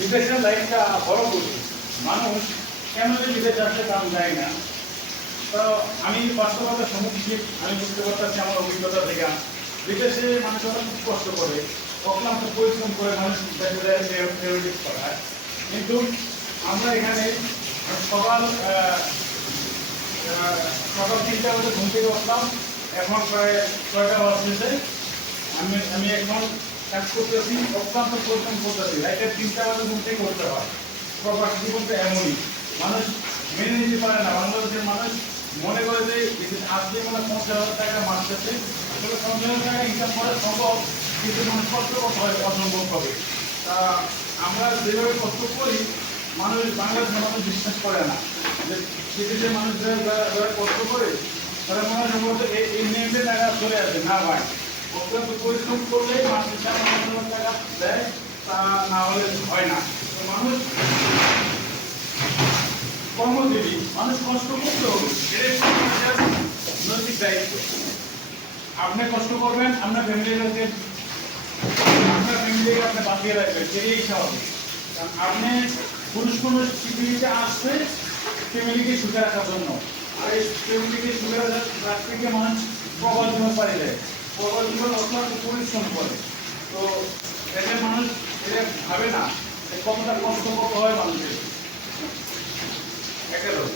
বিদেশের লাইফটা বড় করি মানুষ কেন যে বিদেশে আসলে তা আমি জানি না। তো আমি বাস্তবতার সম্মুখীন আমি বুঝতে পারতেছি আমার অভিজ্ঞতা থেকে বিদেশে মানুষ অনেক খুব কষ্ট করে অক্লান্ত পরিশ্রম করে মানুষ ফেভারিট করায়, কিন্তু আমরা এখানে সকাল সকাল 3টা বাজে ঘুম থেকে উঠলাম, এখন প্রায় 6টা বাজতেছে। আমি এখন কাজ করতেছি, অক্লান্ত পরিশ্রম করতেছি, রাইতে 3টা বাজে ঘুম থেকে উঠতে হয়। প্রবাস জীবনটা এমনই, মানুষ মেনে নিতে পারে না। বাংলাদেশের মানুষ মনে করে যে আজকে মানে 50,000 টাকা মাসতেছে, আসলে 50,000 টাকা ইনকাম করা সম্ভব, কিন্তু মানুষ কষ্ট করতে হয় অসম্ভব হবে। আমরা যেভাবে কষ্ট করি মানুষ, বাংলাদেশের মানুষ বিশ্বাস করে না যে বিদেশের মানুষ যারা কষ্ট করে তারা মনে হয় সম্ভবত এই নিয়মে টাকা চলে আসে না। ভাই, অত্যন্ত পরিশ্রম করলে মাসে 4,000 টাকা দেয়, তা না হলে হয় না। তো মানুষ কর্মজীবী, মানুষ কষ্ট করতে হবে, এটাই সমাজের নৈতিক দায়িত্ব। আপনি কষ্ট করবেন, আপনার ফ্যামিলিকে আপনি বাঁচিয়ে রাখবেন, এটাই স্বাভাবিক। কারণ আপনি পুরুষ পৃথিবীতে আসছে ফ্যামিলিকে সুখে রাখার জন্য, আর এই ফ্যামিলিকে সুখে রাখতে গিয়ে মানুষ প্রবল জীবন পাড়ি দেয়, প্রবল জীবন অত্যন্ত পরিশ্রম করে। তো এদের মানুষ এটা ভাবে না কতটা কষ্ট করতে হয় মানুষের। একেবারে